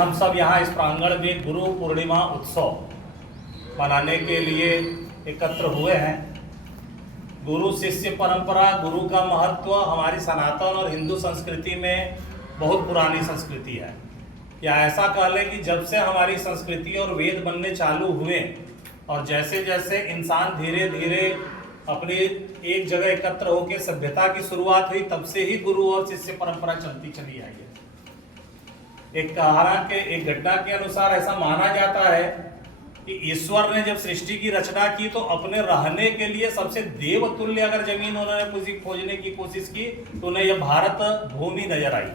हम सब यहाँ इस प्रांगण में गुरु पूर्णिमा उत्सव मनाने के लिए एकत्र हुए हैं। गुरु शिष्य परंपरा, गुरु का महत्व हमारी सनातन और हिंदू संस्कृति में बहुत पुरानी संस्कृति है। या ऐसा कह लें कि जब से हमारी संस्कृति और वेद बनने चालू हुए और जैसे जैसे इंसान धीरे धीरे अपनी एक जगह एकत्र होकर सभ्यता की शुरुआत हुई, तब से ही गुरु और शिष्य परंपरा चलती चली आई है। एक घटना के अनुसार ऐसा माना जाता है कि ईश्वर ने जब सृष्टि की रचना की तो अपने रहने के लिए सबसे देवतुल्य अगर जमीन उन्होंने खोजने की कोशिश की तो उन्हें यह भारत भूमि नजर आई।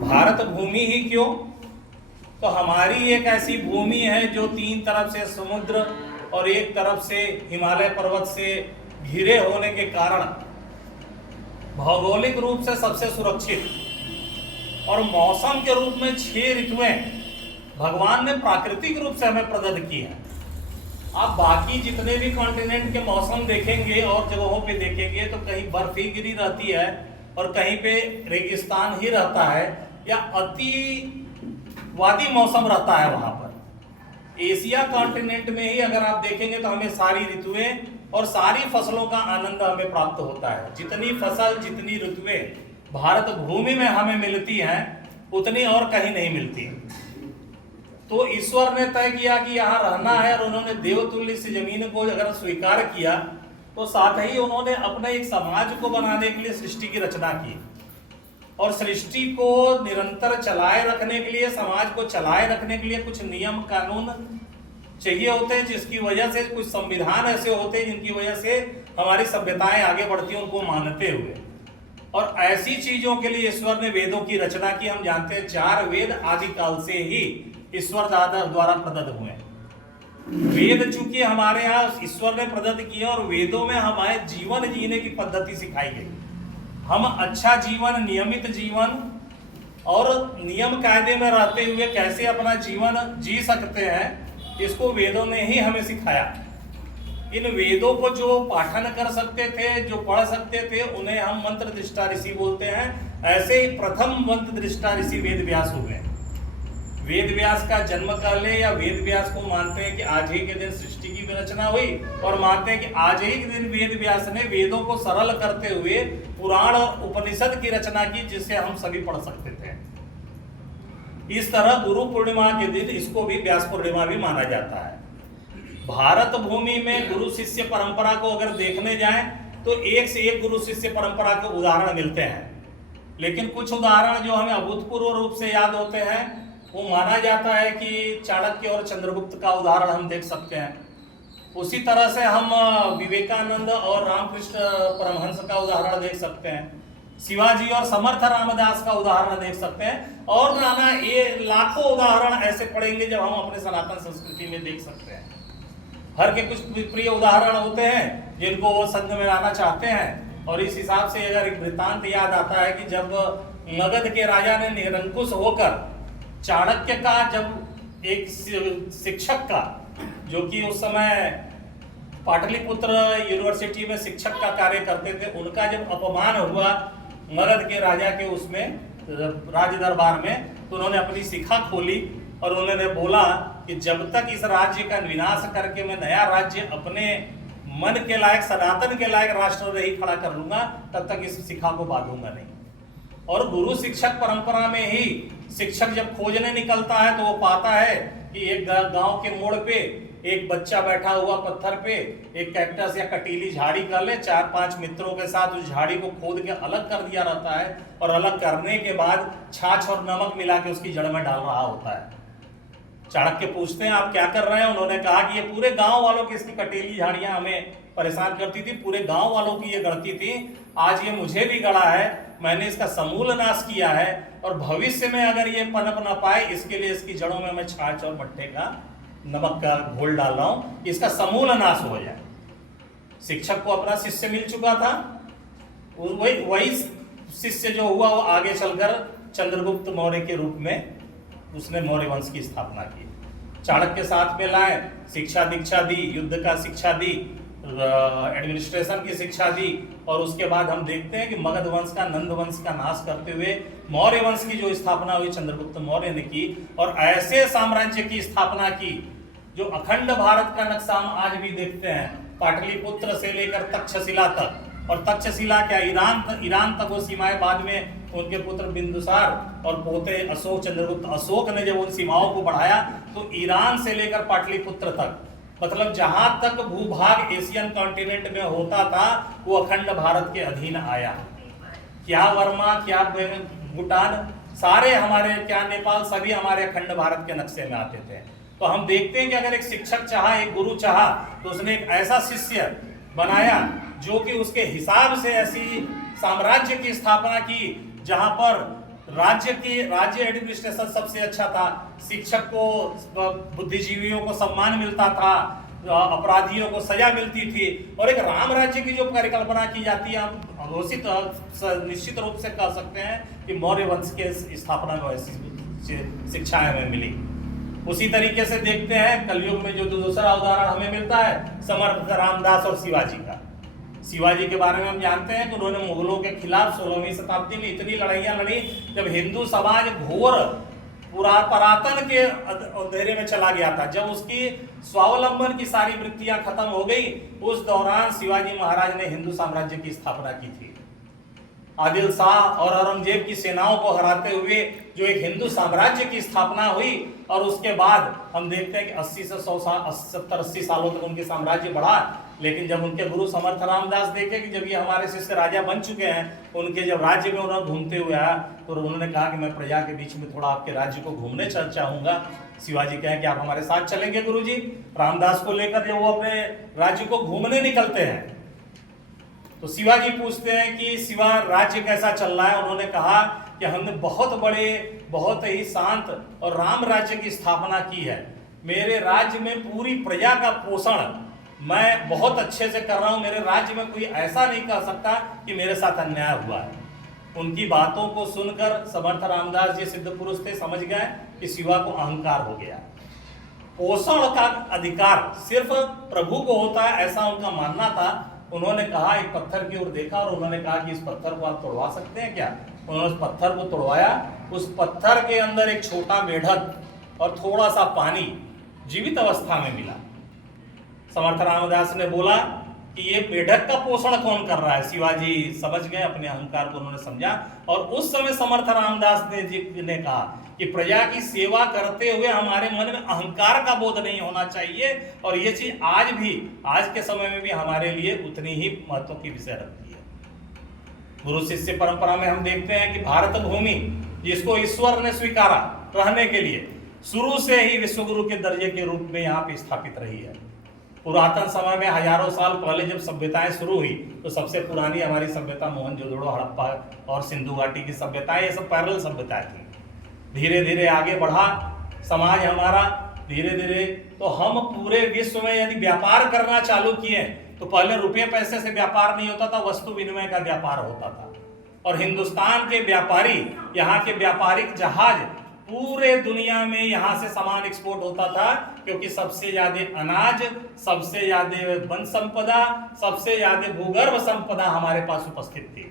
भारत भूमि ही क्यों? तो हमारी एक ऐसी भूमि है जो तीन तरफ से समुद्र और एक तरफ से हिमालय पर्वत से घिरे होने के कारण भौगोलिक रूप से सबसे सुरक्षित और मौसम के रूप में 6 ऋतुएं भगवान ने प्राकृतिक रूप से हमें प्रदत्त की है। आप बाकी जितने भी कॉन्टिनेंट के मौसम देखेंगे और जगहों पे देखेंगे तो कहीं बर्फ ही गिरी रहती है और कहीं पे रेगिस्तान ही रहता है या अतिवादी मौसम रहता है। वहां पर एशिया कॉन्टिनेंट में ही अगर आप देखेंगे तो हमें सारी ऋतुएं और सारी फसलों का आनंद हमें प्राप्त होता है। जितनी फसल, जितनी ऋतुएं भारत भूमि में हमें मिलती हैं उतनी और कहीं नहीं मिलती। तो ईश्वर ने तय किया कि यहाँ रहना है और उन्होंने देवतुल्य से जमीन को अगर स्वीकार किया तो साथ ही उन्होंने अपने एक समाज को बनाने के लिए सृष्टि की रचना की और सृष्टि को निरंतर चलाए रखने के लिए, समाज को चलाए रखने के लिए कुछ नियम कानून चाहिए होते हैं, जिसकी वजह से कुछ संविधान ऐसे होते हैं जिनकी वजह से हमारी सभ्यताएं आगे बढ़ती हैं उनको मानते हुए। और ऐसी चीजों के लिए ईश्वर ने वेदों की रचना की। हम जानते हैं 4 वेद आदि काल से ही ईश्वर द्वारा प्रदत्त हुए। वेद चूंकि हमारे यहाँ ईश्वर ने प्रदत्त किए और वेदों में हमारे जीवन जीने की पद्धति सिखाई गई। हम अच्छा जीवन, नियमित जीवन और नियम कायदे में रहते हुए कैसे अपना जीवन जी सकते हैं, इसको वेदों ने ही हमें सिखाया। इन वेदों को जो पाठन कर सकते थे, जो पढ़ सकते थे, उन्हें हम मंत्र दृष्टा ऋषि बोलते हैं। ऐसे ही प्रथम मंत्र दृष्टा ऋषि वेद व्यास हुए। वेद व्यास का जन्म कह ले या वेद व्यास को मानते हैं कि आज ही के दिन सृष्टि की रचना हुई और मानते हैं कि आज ही के दिन वेद व्यास ने वेदों को सरल करते हुए पुराण और उपनिषद की रचना की, जिससे हम सभी पढ़ सकते थे। इस तरह गुरु पूर्णिमा के दिन इसको भी व्यास पूर्णिमा भी माना जाता है। भारत भूमि में गुरु शिष्य परंपरा को अगर देखने जाएं तो एक से एक गुरु शिष्य परंपरा के उदाहरण मिलते हैं, लेकिन कुछ उदाहरण जो हमें अभूतपूर्व रूप से याद होते हैं वो माना जाता है कि चाणक्य और चंद्रगुप्त का उदाहरण हम देख सकते हैं। उसी तरह से हम विवेकानंद और रामकृष्ण परमहंस का उदाहरण देख सकते हैं। शिवाजी और समर्थ रामदास का उदाहरण देख सकते हैं और नाना ये लाखों उदाहरण ऐसे पढ़ेंगे जब हम अपने सनातन संस्कृति में देख सकते हैं। हर के कुछ प्रिय उदाहरण होते हैं जिनको वो संग में लाना चाहते हैं। और इस हिसाब से अगर एक वृत्तांत याद आता है कि जब मगध के राजा ने निरंकुश होकर चाणक्य का, जब एक शिक्षक का जो कि उस समय पाटलिपुत्र यूनिवर्सिटी में शिक्षक का कार्य करते थे, उनका जब अपमान हुआ मगध के राजा के उसमें राज दरबार में, तो उन्होंने अपनी शिखा खोली और उन्होंने बोला कि जब तक इस राज्य का विनाश करके मैं नया राज्य अपने मन के लायक, सनातन के लायक राष्ट्र नहीं खड़ा कर लूंगा, तब तक इस शिखा को बांधूंगा नहीं। और गुरु शिक्षक परंपरा में ही शिक्षक जब खोजने निकलता है तो वो पाता है कि एक गांव के मोड़ पे एक बच्चा बैठा हुआ पत्थर पे, एक कैक्टस या कटीली झाड़ी कर ले, 4-5 मित्रों के साथ उस झाड़ी को खोद के अलग कर दिया रहता है और अलग करने के बाद छाछ और नमक मिला के उसकी जड़ में डाल रहा होता है। चाणक्य पूछते हैं आप क्या कर रहे हैं? उन्होंने कहा कि ये पूरे गांव वालों की इसकी कटीली झाड़ियां हमें परेशान करती थी, पूरे गांव वालों की ये गढ़ती थी, आज ये मुझे भी गढ़ा है, मैंने इसका समूल नाश किया है और भविष्य में अगर ये पनप ना पाए इसके लिए इसकी जड़ों में मैं छाछ और मट्टे का, नमक का घोल डाल रहा हूं, इसका समूल नाश हो जाए। शिक्षक को अपना शिष्य मिल चुका था, वही शिष्य जो हुआ वो आगे चलकर चंद्रगुप्त मौर्य के रूप में उसने मौर्य वंश की स्थापना की। चाणक्य साथ में लाए, शिक्षा दीक्षा दी, युद्ध का शिक्षा दी एडमिनिस्ट्रेशन की शिक्षा दी, और उसके बाद हम देखते हैं कि मगध वंश का, नंद वंश का नाश करते हुए मौर्य वंश की जो स्थापना हुई चंद्रगुप्त मौर्य ने की, और ऐसे साम्राज्य की स्थापना की जो अखंड भारत का नक्शा हम आज भी देखते हैं, पाटलिपुत्र से लेकर तक्षशिला तक, और तक्षशिला क्या ईरान तक वो सीमाएं, बाद में उनके पुत्र बिंदुसार और पोते अशोक, चंद्रगुप्त अशोक ने जब उन सीमाओं को बढ़ाया तो ईरान से लेकर पाटलिपुत्र तक, मतलब जहां तक भूभाग एशियन कॉन्टिनेंट में होता था वो अखंड भारत के अधीन आया। क्या वर्मा, क्या भूटान, सारे हमारे, क्या नेपाल, सभी हमारे अखंड भारत के नक्शे में आते थे। तो हम देखते हैं कि अगर एक शिक्षक चाहा, एक गुरु चाहा, तो उसने एक ऐसा शिष्य बनाया जो कि उसके हिसाब से ऐसी साम्राज्य की स्थापना की जहां पर राज्य एडमिनिस्ट्रेशन सबसे अच्छा था, शिक्षक को, बुद्धिजीवियों को सम्मान मिलता था, अपराधियों को सजा मिलती थी, और एक राम राज्य की जो परिकल्पना की जाती है, हम घोषित निश्चित रूप से कह सकते हैं कि मौर्य वंश के स्थापना में ऐसी शिक्षाएं हमें मिली। उसी तरीके से देखते हैं कलयुग में जो दूसरा उदाहरण हमें मिलता है समर्थ रामदास और शिवाजी का। शिवाजी के बारे में हम जानते हैं कि उन्होंने मुगलों के खिलाफ 16वीं शताब्दी में इतनी लड़ाइयां लड़ी जब हिंदू समाज घोर परातन के अंधेरे में चला गया था, जब उसकी स्वावलंबन की सारी वृत्तियां खत्म हो गई, उस दौरान शिवाजी महाराज ने हिंदू साम्राज्य की स्थापना की थी। आदिल शाह और औरंगजेब की सेनाओं को हराते हुए जो एक हिंदू साम्राज्य की स्थापना हुई, और उसके बाद हम देखते हैं कि 80 से 100 साल, 70-80 सालों तक उनके साम्राज्य बढ़ा। लेकिन जब उनके गुरु समर्थ रामदास देखे कि जब ये हमारे शिष्य राजा बन चुके हैं, उनके जब राज्य में उन्होंने घूमते हुए आया, तो उन्होंने कहा कि मैं प्रजा के बीच में थोड़ा आपके राज्य को घूमने चाहूंगा। शिवाजी कहें कि आप हमारे साथ चलेंगे गुरुजी। रामदास को लेकर जब वो अपने राज्य को घूमने निकलते हैं तो शिवाजी पूछते हैं कि शिवा, राज्य कैसा चल रहा है? उन्होंने कहा कि हमने बहुत बड़े, बहुत ही शांत और राम राज्य की स्थापना की है। मेरे राज्य में पूरी प्रजा का पोषण मैं बहुत अच्छे से कर रहा हूं। मेरे राज्य में कोई ऐसा नहीं कह सकता कि मेरे साथ अन्याय हुआ है। उनकी बातों को सुनकर समर्थ रामदास जी सिद्ध पुरुष थे, समझ गए कि शिवा को अहंकार हो गया। पोषण का अधिकार सिर्फ प्रभु को होता है, ऐसा उनका मानना था। उन्होंने कहा, एक पत्थर की ओर देखा और उन्होंने कहा कि इस पत्थर को आप तोड़वा सकते हैं क्या? उन्होंने उस पत्थर को तोड़वाया। उस पत्थर के अंदर एक छोटा मेढक और थोड़ा सा पानी जीवित अवस्था में मिला। समर्थ रामदास ने बोला कि ये मेढक का पोषण कौन कर रहा है? शिवाजी समझ गए, अपने अहंकार को उन्होंने समझा, और उस समय समर्थ रामदास ने कहा कि प्रजा की सेवा करते हुए हमारे मन में अहंकार का बोध नहीं होना चाहिए, और ये चीज आज भी, आज के समय में भी हमारे लिए उतनी ही महत्व की विषय रखती है। गुरु शिष्य परंपरा में हम देखते हैं कि भारत भूमि, जिसको ईश्वर ने स्वीकारा रहने के लिए, शुरू से ही विश्वगुरु के दर्जे के रूप में यहाँ पे स्थापित रही है। पुरातन समय में हजारों साल पहले जब सभ्यताएं शुरू हुई, तो सबसे पुरानी हमारी सभ्यता मोहनजोदड़ो, हड़प्पा और सिंधु घाटी की सभ्यताएं, ये सब पैरेलल सभ्यताएं थी। धीरे धीरे आगे बढ़ा समाज हमारा, धीरे धीरे तो हम पूरे विश्व में यदि व्यापार करना चालू किए, तो पहले रुपये पैसे से व्यापार नहीं होता था, वस्तु विनिमय का व्यापार होता था। और हिंदुस्तान के व्यापारी, यहाँ के व्यापारिक जहाज पूरे दुनिया में यहाँ से सामान एक्सपोर्ट होता था, क्योंकि सबसे ज्यादा अनाज, सबसे ज्यादा वन संपदा, सबसे ज्यादा भूगर्भ संपदा हमारे पास उपस्थित थी,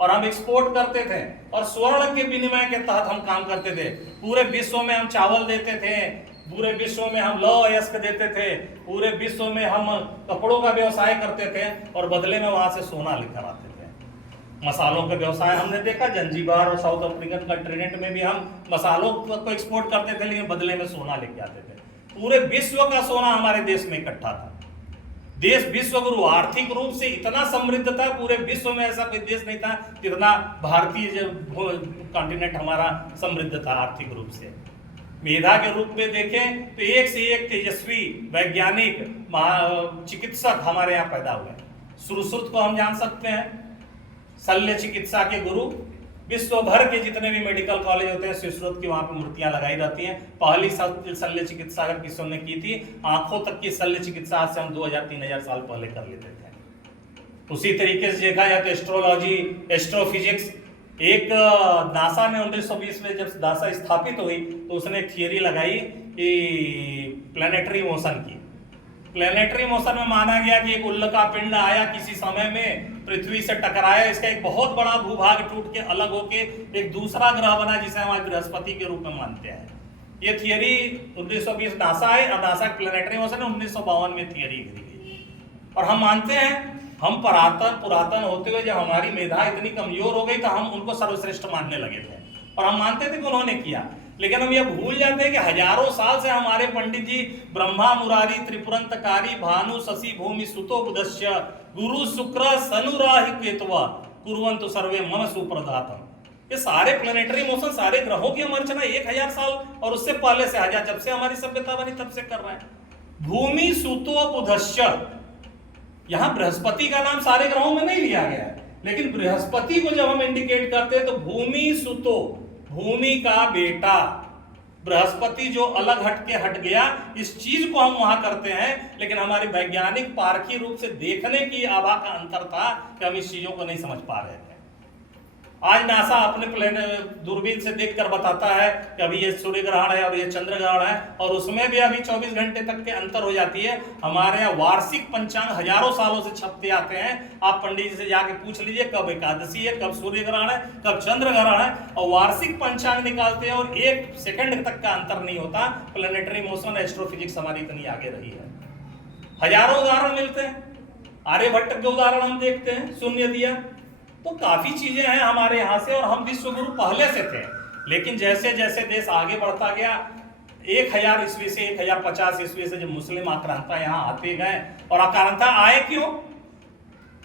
और हम एक्सपोर्ट करते थे, और स्वर्ण के विनिमय के तहत हम काम करते थे। पूरे विश्व में हम चावल देते थे, पूरे विश्व में हम लौह अयस्क देते थे, पूरे विश्व में हम कपड़ों का व्यवसाय करते थे, और बदले में वहां से सोना लेकर आते थे। मसालों का व्यवसाय हमने देखा, जंजीबार और साउथ अफ्रीकन कंटिनेंट में भी हम मसालों को एक्सपोर्ट करते थे, लेकिन बदले में सोना लेके आते थे। पूरे विश्व का सोना हमारे देश में इकट्ठा था। देश विश्वगुरु आर्थिक रूप से इतना समृद्ध था, पूरे विश्व में ऐसा कोई देश नहीं था जितना भारतीय कॉन्टिनेंट हमारा समृद्ध था आर्थिक रूप से। मेधा के रूप में देखें तो एक से एक तेजस्वी वैज्ञानिक, चिकित्सक हमारे यहाँ पैदा हुए। सुश्रुत को हम जान सकते हैं, शल्य चिकित्सा के गुरु। विश्व भर के जितने भी मेडिकल कॉलेज होते हैं, सुश्रुत की वहां पे मूर्तियां लगाई जाती हैं। पहली शल्य चिकित्सा अगर किसी ने की थी, आंखों तक की शल्य चिकित्सा आज से हम 2000-3000 साल पहले कर लेते थे। उसी तरीके से देखा जाए तो एस्ट्रोलॉजी, एस्ट्रोफिजिक्स, एक नासा ने 1920 में जब नासा स्थापित हुई, तो उसने एक थियरी लगाई कि प्लैनेटरी मोशन की, प्लेनेटरी मोशन में माना गया कि एक उल्का पिंड आया किसी समय में, पृथ्वी से टकराया, इसका एक बहुत बड़ा भूभाग टूट के अलग होके एक दूसरा ग्रह बना जिसे हम आज बृहस्पति के रूप में मानते हैं। ये थियरी 1920 नासा है, और नासा प्लेनेटरी मोशन 1952 में थियरी करी गई। और हम मानते हैं, हम पुरातन होते हुए जब हमारी मेधा इतनी कमजोर हो गई तो हम उनको सर्वश्रेष्ठ मानने लगे थे, और हम मानते थे कि उन्होंने किया। लेकिन हम यह भूल जाते हैं कि हजारों साल से हमारे पंडित जी ब्रह्मा मुरारी त्रिपुरंतकारी भानु शशि भूमि सुतो बुधस्य गुरु शुक्र सनुराहि केतवा कुर्वन्तु सर्वे मम सुप्रदातम, ये सारे प्लेनेटरी मोशन, सारे ग्रहों की हम अर्चना 1000 साल और उससे पहले से हजार, जब से हमारी सभ्यता बनी तब से कर रहे हैं। भूमि सुतो बुधस्य, यहां बृहस्पति का नाम सारे ग्रहों में नहीं लिया गया है, लेकिन बृहस्पति को जब हम इंडिकेट करते हैं तो भूमि सुतो, भूमि का बेटा बृहस्पति जो अलग हट गया, इस चीज को हम वहां करते हैं। लेकिन हमारी वैज्ञानिक पारखी रूप से देखने की आभा का अंतर था कि हम इस चीजों को नहीं समझ पा रहे थे। आज नासा अपने दूरबीन से देखकर बताता है कि अभी ये सूर्य ग्रहण है और ये चंद्र ग्रहण है, और उसमें भी अभी 24 घंटे तक के अंतर हो जाती है। हमारे यहाँ वार्षिक पंचांग हजारों सालों से छपते आते हैं, आप पंडित जी से जाके पूछ लीजिए कब एकादशी है, कब सूर्य ग्रहण है, कब चंद्र ग्रहण है, और वार्षिक पंचांग निकालते हैं और 1 सेकंड तक का अंतर नहीं होता। प्लेनेटरी मोशन, एस्ट्रोफिजिक्स हमारी इतनी आगे रही है। हजारों उदाहरण मिलते हैं, आर्यभट्ट के उदाहरण हम देखते हैं, शून्य दिया, तो काफी चीजें हैं हमारे यहाँ से, और हम विश्वगुरु पहले से थे। लेकिन जैसे जैसे देश आगे बढ़ता गया, 1000 ईस्वी से 1050 ईस्वी से जब मुस्लिम आक्रांता यहाँ आते गए, और आक्रांता आए क्यों?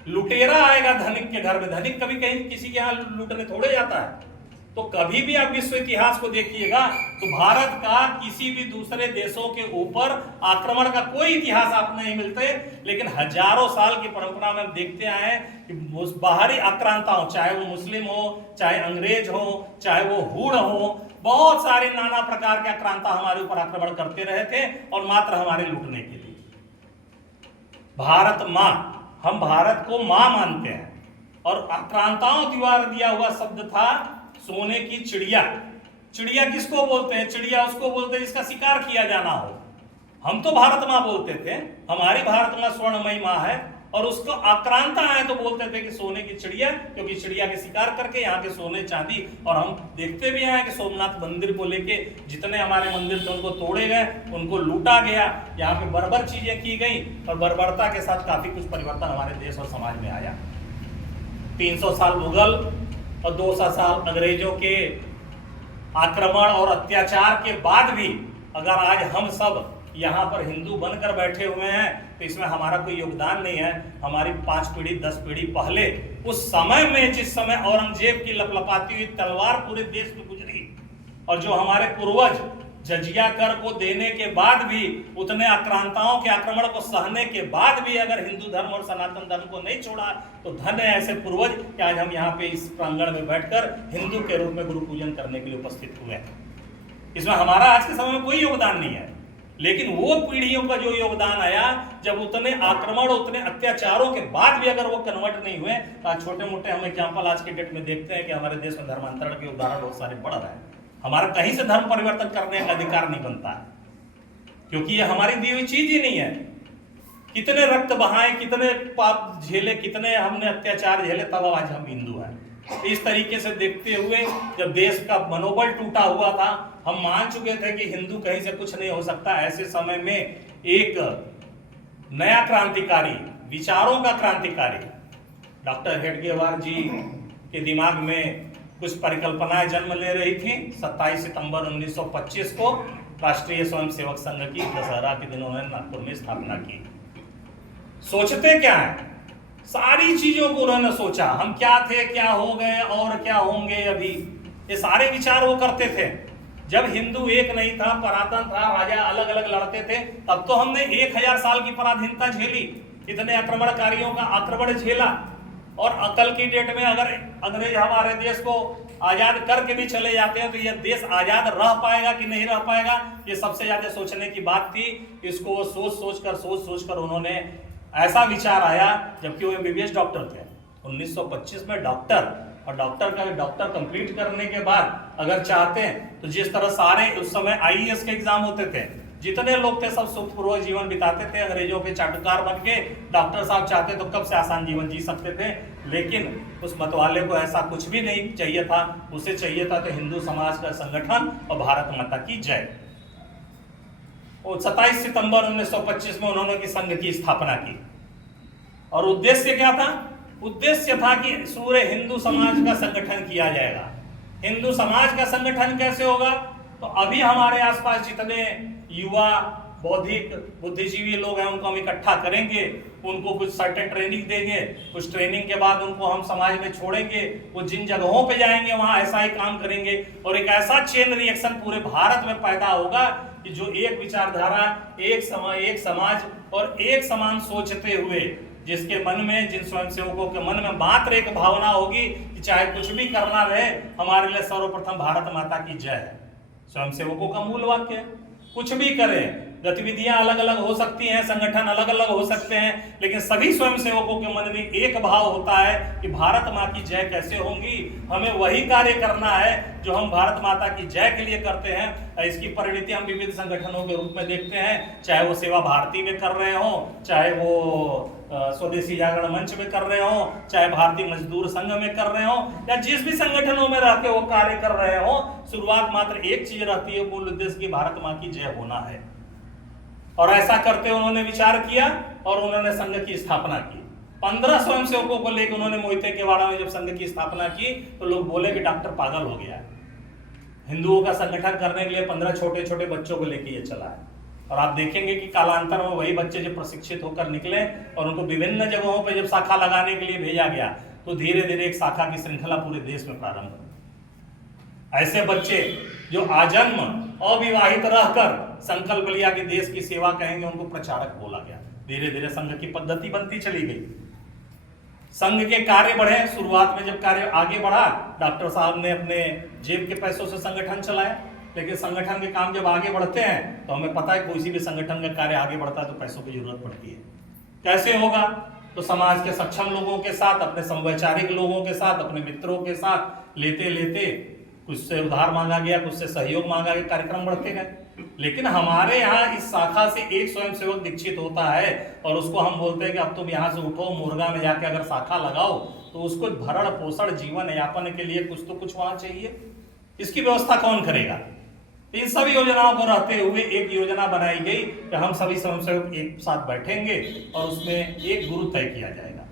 लुटेरा आएगा धनिक के घर में, धनिक कभी कहीं किसी के यहाँ लूटने थोड़े जाता है। तो कभी भी आप विश्व इतिहास को देखिएगा तो भारत का किसी भी दूसरे देशों के ऊपर आक्रमण का कोई इतिहास आप नहीं मिलते। लेकिन हजारों साल की परंपरा में देखते आए कि बाहरी आक्रांताओं, चाहे वो मुस्लिम हो, चाहे अंग्रेज हो, चाहे वो हूण हो, बहुत सारे नाना प्रकार के आक्रांता हमारे ऊपर आक्रमण करते रहे थे, और मात्र हमारे लूटने के लिए। भारत मां, हम भारत को मां मानते हैं, और आक्रांताओं द्वारा दिया हुआ शब्द था सोने की चिड़िया। चिड़िया किसको बोलते हैं? चिड़िया उसको बोलते हैं जिसका शिकार किया जाना हो। हम तो भारत मां बोलते थे, हमारी भारत मां स्वर्णमयी मां है, और उसको आक्रांता आए तो बोलते थे कि सोने की चिड़िया, क्योंकि चिड़िया के शिकार करके यहाँ के सोने चांदी। और हम देखते भी हैं कि सोमनाथ मंदिर को लेके जितने हमारे मंदिर थे उनको तोड़े गए, उनको लूटा गया, यहाँ पे बर्बर चीजें की गई, और बर्बरता के साथ काफी कुछ परिवर्तन हमारे देश और समाज में आया। 300 साल मुगल और 200 साल अंग्रेजों के आक्रमण और अत्याचार के बाद भी अगर आज हम सब यहाँ पर हिंदू बनकर बैठे हुए हैं तो इसमें हमारा कोई योगदान नहीं है। हमारी 5 पीढ़ी 10 पीढ़ी पहले, उस समय में जिस समय औरंगजेब की लपलपाती हुई तलवार पूरे देश में गुजरी, और जो हमारे पूर्वज जजिया कर को देने के बाद भी, उतने आक्रांताओं के आक्रमण को सहने के बाद भी अगर हिंदू धर्म और सनातन धर्म को नहीं छोड़ा, तो धन्य है ऐसे पूर्वज कि आज हम यहाँ पे इस प्रांगण में बैठकर हिंदू के रूप में गुरु पूजन करने के लिए उपस्थित हुए हैं। इसमें हमारा आज के समय में कोई योगदान नहीं है, लेकिन वो पीढ़ियों का जो योगदान आया, जब उतने आक्रमण, उतने अत्याचारों के बाद भी अगर वो कन्वर्ट नहीं हुए, तो छोटे मोटे हम एग्जाम्पल आज के डेट में देखते हैं कि हमारे देश में धर्मांतरण के उदाहरण बहुत सारे बढ़ रहे हैं। हमारा कहीं से धर्म परिवर्तन करने का अधिकार नहीं बनता है, क्योंकि ये हमारी दी हुई चीज ही नहीं है। कितने रक्त बहाए, कितने पाप झेले, कितने हमने अत्याचार झेले, तब आज हम हिंदू हैं। इस तरीके से देखते हुए जब देश का मनोबल टूटा हुआ था, हम मान चुके थे कि हिंदू कहीं से कुछ नहीं हो सकता। ऐसे समय में एक नया क्रांतिकारी, विचारों का क्रांतिकारी डॉक्टर हेडगेवार जी के दिमाग में कुछ परिकल्पनाएं जन्म ले रही थी। 27 सितंबर 1925 को राष्ट्रीय स्वयंसेवक संघ की दशहरा के दिन उन्होंने नागपुर में स्थापना की। सोचते क्या है, सारी चीजों को उन्होंने सोचा, हम क्या थे, क्या हो गए और क्या होंगे अभी, ये सारे विचार वो करते थे। जब हिंदू एक नहीं था, परातन था, राजा अलग अलग लड़ते थे, तब तो हमने 1000 साल की पराधीनता झेली, इतने आक्रमणकारियों का आक्रमण झेला। और अकल की डेट में अगर अंग्रेज हमारे देश को आजाद करके भी चले जाते हैं तो यह देश आजाद रह पाएगा कि नहीं रह पाएगा, ये सबसे ज्यादा सोचने की बात थी। इसको वो सोच सोच कर उन्होंने ऐसा विचार आया, जबकि वो MBBS डॉक्टर थे 1925 में डॉक्टर, और डॉक्टर कंप्लीट करने के बाद अगर चाहते हैं तो जिस तरह सारे उस समय IAS के एग्जाम होते थे, जितने लोग थे सब सुखपूर्वक जीवन बिताते थे, अंग्रेजों के चाटुकार बन के। डॉक्टर साहब चाहते तो कब से आसान जीवन जी सकते थे, लेकिन उस मतवाले को ऐसा कुछ भी नहीं चाहिए था। उसे चाहिए था तो हिंदू समाज का संगठन और भारत माता की जय। और 27 सितंबर 1925 में उन्होंने संघ की स्थापना की और उद्देश्य क्या था? उद्देश्य था कि पूरे हिंदू समाज का संगठन किया जाएगा। हिंदू समाज का संगठन कैसे होगा? तो अभी हमारे आसपास जितने युवा बौद्धिक बुद्धिजीवी लोग हैं उनको हम इकट्ठा करेंगे, उनको कुछ सर्टेन ट्रेनिंग देंगे, कुछ ट्रेनिंग के बाद उनको हम समाज में छोड़ेंगे, वो जिन जगहों पे जाएंगे वहां ऐसा ही काम करेंगे और एक ऐसा चेन रिएक्शन पूरे भारत में पैदा होगा कि जो एक विचारधारा, एक समाज और एक समान सोचते हुए, जिसके मन में, जिन स्वयंसेवकों के मन में मात्र एक भावना होगी कि चाहे कुछ भी करना रहे, हमारे लिए सर्वप्रथम भारत माता की जय है। स्वयंसेवकों का मूल वाक्य है। कुछ भी करें, गतिविधियां अलग अलग हो सकती हैं, संगठन अलग अलग हो सकते हैं, लेकिन सभी स्वयंसेवकों के मन में एक भाव होता है कि भारत माँ की जय कैसे होगी। हमें वही कार्य करना है जो हम भारत माता की जय के लिए करते हैं। इसकी परिणति हम विविध संगठनों के रूप में देखते हैं, चाहे वो सेवा भारती में कर रहे हो, चाहे वो स्वदेशी जागरण मंच में कर रहे हो, चाहे भारतीय मजदूर संघ में कर रहे हो, या जिस भी संगठनों में रह के वो कार्य कर रहे हो, शुरुआत मात्र एक चीज रहती है, मूल उद्देश्य की भारत माँ की जय होना है। और ऐसा करते उन्होंने विचार किया और उन्होंने संघ की स्थापना की। 15 स्वयंसेवकों को लेकर उन्होंने मोहिते केवाड़ा में जब संघ की स्थापना की तो लोग बोले कि डॉक्टर पागल हो गया है, हिंदुओं का संगठन करने के लिए 15 छोटे छोटे बच्चों को लेकर ये चला है। और आप देखेंगे कि कालांतर में वही बच्चे जब प्रशिक्षित होकर निकले और उनको विभिन्न जगहों पर जब शाखा लगाने के लिए भेजा गया तो धीरे धीरे एक शाखा की श्रृंखला पूरे देश में प्रारंभ हुई। ऐसे बच्चे जो आजन्म अविवाहित रहकर संकल्प लिया कि देश की सेवा कहेंगे, उनको प्रचारक बोला गया। धीरे धीरे संघ की पद्धति बनती चली गई, संघ के कार्य बढ़े। शुरुआत में जब कार्य आगे बढ़ा, डॉक्टर साहब ने अपने जेब के पैसों से संगठन चलाया, लेकिन संगठन के काम जब आगे बढ़ते हैं तो हमें पता है कोई भी संगठन का कार्य आगे बढ़ता है तो पैसों की जरूरत पड़ती है। कैसे होगा? तो समाज के सक्षम लोगों के साथ, अपने समवैचारिक लोगों के साथ, अपने मित्रों के साथ लेते लेते कुछ से उधार मांगा गया, कुछ से सहयोग मांगा गया, कार्यक्रम बढ़ते गए। लेकिन हमारे यहाँ इस शाखा से एक स्वयंसेवक दीक्षित होता है और उसको हम बोलते हैं कि अब तुम यहाँ से उठो, मुर्गा में जाके अगर शाखा लगाओ, तो उसको भरण पोषण जीवन यापन के लिए कुछ वहां चाहिए। इसकी व्यवस्था कौन करेगा? इन सभी योजनाओं को रहते हुए एक योजना बनाई गई कि हम सभी स्वयंसेवक एक साथ बैठेंगे और उसमें एक गुरु तय किया जाएगा।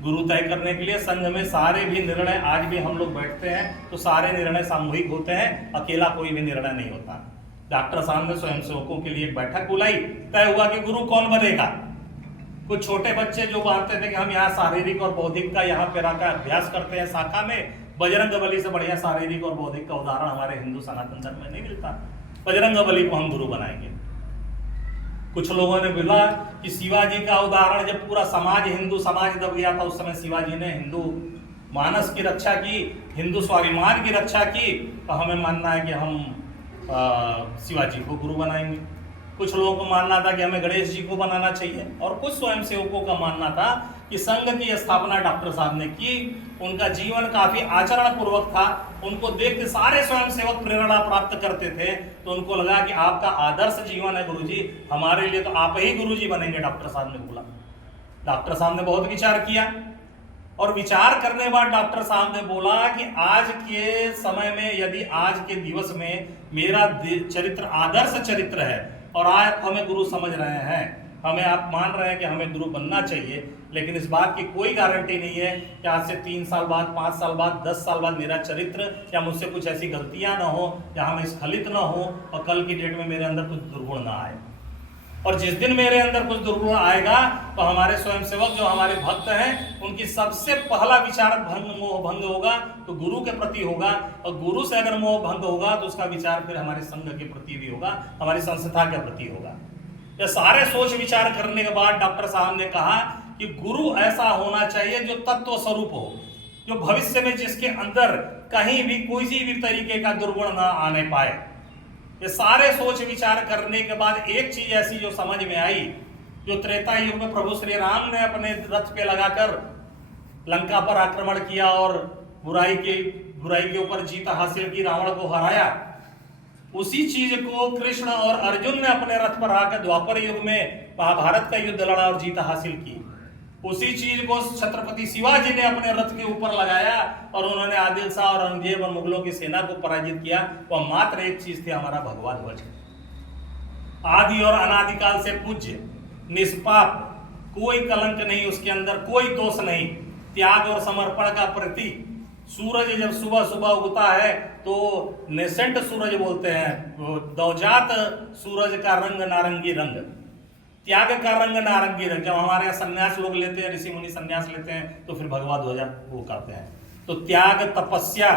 गुरु तय करने के लिए संघ में सारे भी निर्णय, आज भी हम लोग बैठते हैं तो सारे निर्णय सामूहिक होते हैं, अकेला कोई भी निर्णय नहीं होता। डॉक्टर साहब ने स्वयंसेवकों के लिए एक बैठक बुलाई, तय हुआ कि गुरु कौन बनेगा। कुछ छोटे बच्चे जो मानते थे कि हम यहाँ शारीरिक और बौद्धिक का यहाँ पेरा का अभ्यास करते हैं शाखा में, बजरंगबली से बढ़िया शारीरिक और बौद्धिक का उदाहरण हमारे हिंदू सनातन धर्म में नहीं मिलता, बजरंगबली को हम गुरु बनाएंगे। कुछ लोगों ने बोला कि शिवाजी का उदाहरण, जब पूरा समाज, हिंदू समाज दब गया था, उस समय शिवाजी ने हिंदू मानस की रक्षा की, हिंदू स्वाभिमान की रक्षा की, तो हमें मानना है कि हम शिवाजी को गुरु बनाएंगे। कुछ लोगों को मानना था कि हमें गणेश जी को बनाना चाहिए, और कुछ स्वयंसेवकों का मानना था कि संघ की स्थापना डॉक्टर साहब ने की, उनका जीवन काफी आचरण पूर्वक था, उनको देख के सारे स्वयंसेवक प्रेरणा प्राप्त करते थे, तो उनको लगा कि आपका आदर्श जीवन है गुरुजी, हमारे लिए तो आप ही गुरुजी बनेंगे। डॉक्टर साहब ने बोला। डॉक्टर साहब ने बहुत विचार किया और विचार करने के बाद डॉक्टर साहब ने बोला कि आज के समय में, यदि आज के दिवस में मेरा चरित्र आदर्श चरित्र है और आप हमें गुरु समझ रहे हैं, हमें आप मान रहे हैं कि हमें गुरु बनना चाहिए, लेकिन इस बात की कोई गारंटी नहीं है कि आज से 3 साल बाद, 5 साल बाद, 10 साल बाद मेरा चरित्र या मुझसे कुछ ऐसी गलतियां ना हो या मैं स्खलित ना हो और कल की डेट में मेरे अंदर कुछ दुर्गुण ना आए। और जिस दिन मेरे अंदर कुछ दुर्गुण आएगा तो हमारे स्वयंसेवक जो हमारे भक्त हैं, उनकी सबसे पहला विचार मोह भंग होगा तो गुरु के प्रति होगा, और गुरु से अगर मोह भंग होगा तो उसका विचार फिर हमारे संघ के प्रति भी होगा, हमारी संस्था के प्रति होगा। ये सारे सोच विचार करने के बाद डॉक्टर साहब ने कहा कि गुरु ऐसा होना चाहिए जो तत्व स्वरूप हो, जो भविष्य में जिसके अंदर कहीं भी कोई भी तरीके का दुर्गुण ना आने पाए। ये सारे सोच विचार करने के बाद एक चीज ऐसी जो समझ में आई, जो त्रेता युग में प्रभु श्री राम ने अपने रथ पे लगाकर लंका पर आक्रमण किया और बुराई के ऊपर जीत हासिल की, रावण को हराया, उसी चीज को कृष्ण और अर्जुन ने अपने रथ पर आकर द्वापर युग में महाभारत का युद्ध लड़ा और जीत हासिल की। उसी चीज को छत्रपति शिवाजी ने अपने रथ के ऊपर लगाया और उन्होंने आदिल शाह और औरंगजेब और मुगलों की सेना को पराजित किया। वह मात्र एक चीज थी, हमारा भगवा ध्वज। आदि और अनादिकाल से पूज्य, निष्पाप, कोई कलंक नहीं उसके अंदर, कोई दोष नहीं, त्याग और समर्पण का प्रतीक। सूरज जब सुबह सुबह उगता है तो नेसेंट सूरज बोलते हैं, नवजात सूरज का रंग नारंगी रंग, त्याग का रंग नारंगी रंग। जब हमारे यहाँ संन्यास लोग लेते हैं, ऋषि मुनि संन्यास लेते हैं, तो फिर भगवा ध्वजा वो करते हैं। तो त्याग, तपस्या,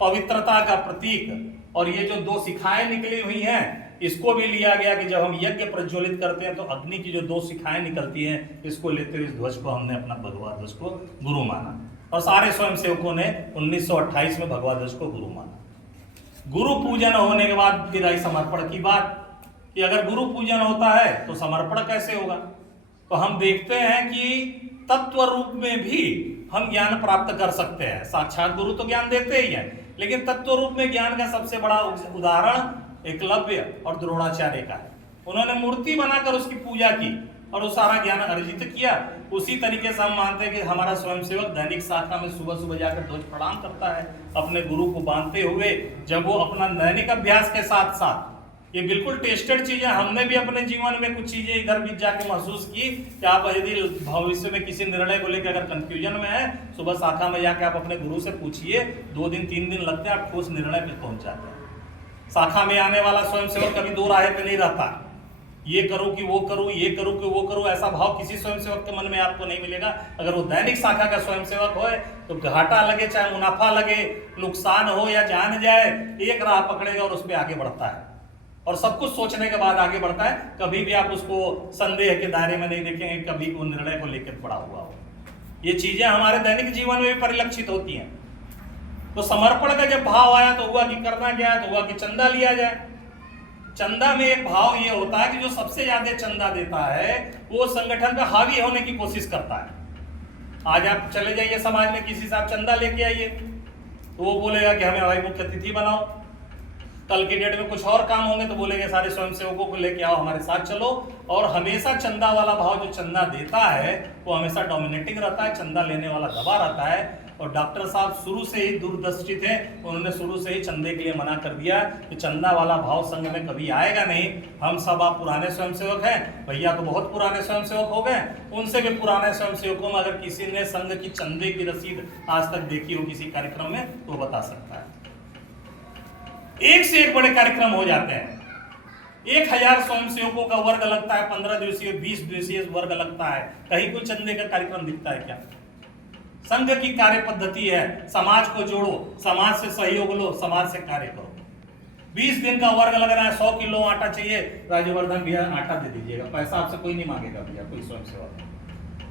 पवित्रता का प्रतीक। और ये जो दो शिखाएं निकली हुई हैं, इसको भी लिया गया कि जब हम यज्ञ प्रज्वलित करते हैं तो अग्नि की जो दो शिखाएं निकलती हैं, इसको लेते हुए इस ध्वज को हमने अपना भगवा ध्वज को गुरु माना। और सारे स्वयं सेवकों ने 1928 में भगवा ध्वज को गुरु माना। गुरु पूजन होने के बाद फिर आई समर्पण की बात कि अगर गुरु पूजन होता है तो समर्पण कैसे होगा। तो हम देखते हैं कि तत्व रूप में भी हम ज्ञान प्राप्त कर सकते हैं। साक्षात गुरु तो ज्ञान देते ही हैं, लेकिन तत्व रूप में ज्ञान का सबसे बड़ा उदाहरण एकलव्य और द्रोणाचार्य का है। उन्होंने मूर्ति बनाकर उसकी पूजा की और वो सारा ज्ञान अर्जित किया। उसी तरीके से हम मानते हैं कि हमारा स्वयंसेवक दैनिक शाखा में सुबह सुबह जाकर ध्वज प्रणाम करता है अपने गुरु को बांधते हुए। जब वो अपना दैनिक अभ्यास के साथ साथ, ये बिल्कुल टेस्टेड चीज है, हमने भी अपने जीवन में कुछ चीजें इधर बीच जाके महसूस की कि आप यदि भविष्य में किसी निर्णय को लेकर अगर कंफ्यूजन में है, सुबह शाखा में जाके आप अपने गुरु से पूछिए, 2 दिन 3 दिन लगते हैं, आप उस निर्णय पे पहुंच जाते हैं। शाखा में आने वाला स्वयंसेवक कभी दो राह पे नहीं रहता, ये करूं कि वो करूं, ये करूं कि वो करूं, ऐसा भाव किसी स्वयंसेवक के मन में आपको नहीं मिलेगा। अगर वो दैनिक शाखा का स्वयंसेवक हो तो घाटा लगे चाहे मुनाफा लगे, नुकसान हो या जान जाए, एक राह पकड़ेगा और उस पर आगे बढ़ता है और सब कुछ सोचने के बाद आगे बढ़ता है। कभी भी आप उसको संदेह के दायरे में नहीं देखेंगे, कभी वो निर्णय को लेकर पड़ा हुआ हो। ये चीजें हमारे दैनिक जीवन में भी परिलक्षित होती हैं। तो समर्पण का जब भाव आया तो हुआ कि करना क्या है, तो हुआ कि चंदा लिया जाए। चंदा में एक भाव ये होता है कि जो सबसे ज्यादा चंदा देता है वो संगठन पर हावी होने की कोशिश करता है। आज आप चले जाइए समाज में, किसी से आप चंदा लेके आइए तो वो बोलेगा कि हमें भाई मुख्य अतिथि बनाओ। कल के डेट में कुछ और काम होंगे तो बोलेंगे सारे स्वयंसेवकों को लेके आओ, हमारे साथ चलो। और हमेशा चंदा वाला भाव, जो चंदा देता है वो हमेशा डोमिनेटिंग रहता है, चंदा लेने वाला दबा रहता है। और डॉक्टर साहब शुरू से ही दूरदृष्टि थे, उन्होंने शुरू से ही चंदे के लिए मना कर दिया कि चंदा वाला भाव संघ में कभी आएगा नहीं। हम सब आप पुराने स्वयंसेवक हैं, भैया तो बहुत पुराने स्वयंसेवक हो गए, उनसे भी पुराने स्वयंसेवकों में अगर किसी ने संघ की चंदे की रसीद आज तक देखी हो किसी कार्यक्रम में तो बता सकता है। एक से एक बड़े कार्यक्रम हो जाते हैं। 1000 स्वयंसेवकों का वर्ग लगता है, 15 दिवसीय 20 दिवसीय वर्ग लगता है, कहीं कोई चंदे का कार्यक्रम दिखता है क्या? संघ की कार्य पद्धति है, समाज को जोड़ो, समाज से सहयोग लो, समाज से कार्य करो। 20 दिन का वर्ग लग रहा है, 100 किलो आटा चाहिए, राज्यवर्धन भैया आटा दे दीजिएगा, पैसा आपसे कोई नहीं मांगेगा भैया, कोई स्वयंसेवक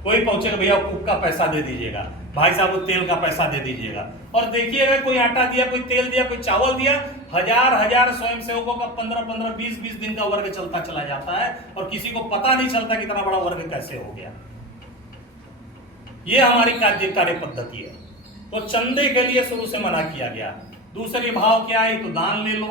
कोई पहुंचेगा भैया कुक का पैसा दे दीजिएगा, भाई साहब तेल का पैसा दे दीजिएगा। और देखिएगा कोई आटा दिया, कोई तेल दिया, कोई चावल दिया, हजार स्वयंसेवकों का 15-15, 20-20 दिन का वर्ग चलता चला जाता है और किसी को पता नहीं चलता कि इतना बड़ा वर्ग कैसे हो गया। ये हमारी कार्य पद्धति है। तो चंदे के लिए शुरू से मना किया गया। दूसरे भाव क्या है, तो दान ले लो।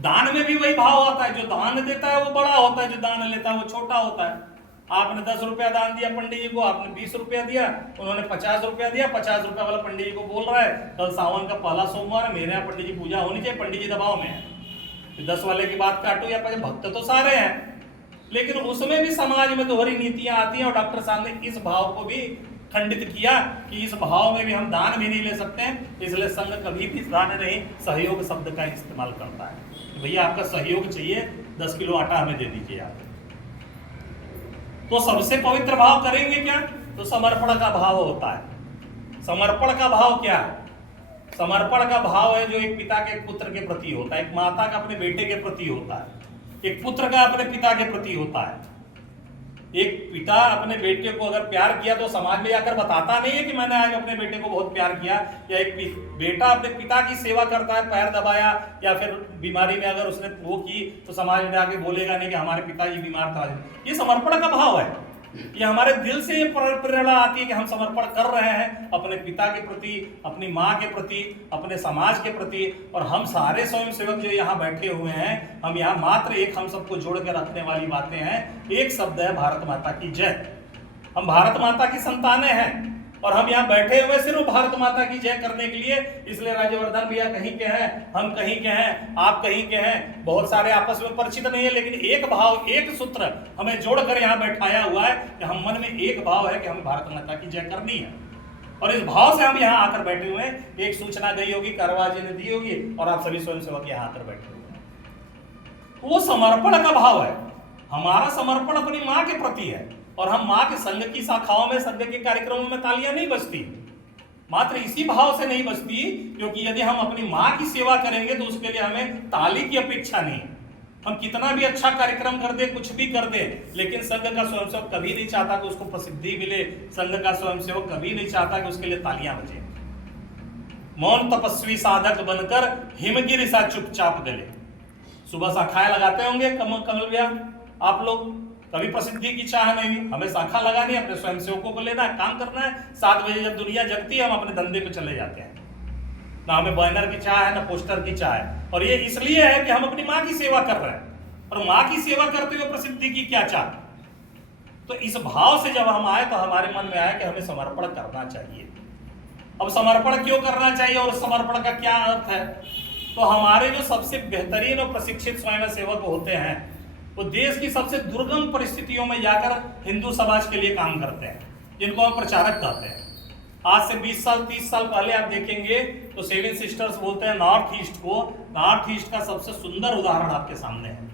दान में भी वही भाव आता है, जो दान देता है वो बड़ा होता है, जो दान लेता है वो छोटा होता है। आपने 10 रुपया दान दिया पंडित जी को, आपने 20 रुपया दिया, उन्होंने 50 रुपया दिया। 50 रुपया वाला पंडित जी को बोल रहा है कल सावन का पहला सोमवार है, मेरे यहाँ पंडित जी पूजा होनी चाहिए, पंडित जी दबाव में है, 10 वाले की बात काटो। या भक्त तो सारे हैं, लेकिन उसमें भी समाज में दोहरी नीतियां आती हैं। और डॉक्टर साहब ने इस भाव को भी खंडित किया कि इस भाव में भी हम दान भी नहीं ले सकते हैं। इसलिए संघ कभी भी दान नहीं, सहयोग शब्द का इस्तेमाल करता है। भैया आपका सहयोग चाहिए, 10 किलो आटा हमें दे दीजिए आप। तो सबसे पवित्र भाव करेंगे क्या, तो समर्पण का भाव होता है। समर्पण का भाव क्या है? समर्पण का भाव है जो एक पिता के पुत्र के प्रति होता है, एक माता का अपने बेटे के प्रति होता है, एक पुत्र का अपने पिता के प्रति होता है। एक पिता अपने बेटे को अगर प्यार किया तो समाज में जाकर बताता नहीं है कि मैंने आज अपने बेटे को बहुत प्यार किया। या एक बेटा अपने पिता की सेवा करता है, पैर दबाया या फिर बीमारी में अगर उसने वो की तो समाज में आके बोलेगा नहीं कि हमारे पिताजी बीमार था। ये समर्पण का भाव है। ये हमारे दिल से ये प्रेरणा आती है कि हम समर्पण कर रहे हैं अपने पिता के प्रति, अपनी माँ के प्रति, अपने समाज के प्रति। और हम सारे स्वयंसेवक जो यहाँ बैठे हुए हैं, हम यहाँ मात्र एक हम सबको जोड़ के रखने वाली बातें हैं, एक शब्द है भारत माता की जय। हम भारत माता की संतानें हैं और हम यहाँ बैठे हुए सिर्फ भारत माता की जय करने के लिए। इसलिए राज्यवर्धन भैया कहीं के हैं, हम कहीं के हैं, आप कहीं के हैं, बहुत सारे आपस में परिचित नहीं है, लेकिन एक भाव, एक सूत्र हमें जोड़कर यहाँ बैठाया हुआ है कि हम मन में एक भाव है कि हमें भारत माता की जय करनी है। और इस भाव से हम यहाँ आकर बैठे हुए हैं। एक सूचना गई होगी, करवा जी ने दी होगी, और आप सभी स्वयंसेवक यहाँ आकर बैठे हुए हैं। वो समर्पण का भाव है। हमारा समर्पण अपनी माँ के प्रति है। और हम माँ के संघ की शाखाओं में, संघ के कार्यक्रमों में तालियां नहीं बजती, मात्र इसी भाव से नहीं बजती क्योंकि यदि हम अपनी माँ की सेवा करेंगे तो उसके लिए हमें ताली की अपेक्षा नहीं। हम कितना भी अच्छा कार्यक्रम कर दे, कुछ भी कर दे, लेकिन संघ का स्वयंसेवक कभी नहीं चाहता कि उसको प्रसिद्धि मिले। संघ का स्वयंसेवक कभी नहीं चाहता कि उसके लिए तालियां बजे। मौन तपस्वी साधक बनकर हिमगिरी सा चुपचाप गले। सुबह शाखाएं लगाते होंगे कमल भैया आप लोग, कभी प्रसिद्धि की चाह नहीं, हमें शाखा लगानी है, अपने स्वयंसेवकों को लेना है, काम करना है। 7 बजे जब दुनिया जगती है हम अपने धंधे पे चले जाते हैं। ना हमें बैनर की चाह है, ना पोस्टर की चाह है। और ये इसलिए है कि हम अपनी माँ की सेवा कर रहे हैं। और माँ की सेवा करते हुए प्रसिद्धि की क्या चाह। तो इस भाव से जब हम आए तो हमारे मन में आया कि हमें समर्पण करना चाहिए। अब समर्पण क्यों करना चाहिए और समर्पण का क्या अर्थ है? तो हमारे जो सबसे बेहतरीन और प्रशिक्षित स्वयंसेवक होते हैं वो देश की सबसे दुर्गम परिस्थितियों में जाकर हिंदू समाज के लिए काम करते हैं, जिनको हम प्रचारक कहते हैं। आज से 20 साल 30 साल पहले आप देखेंगे तो 7 सिस्टर्स बोलते हैं नॉर्थ ईस्ट को। नॉर्थ ईस्ट का सबसे सुंदर उदाहरण आपके सामने है।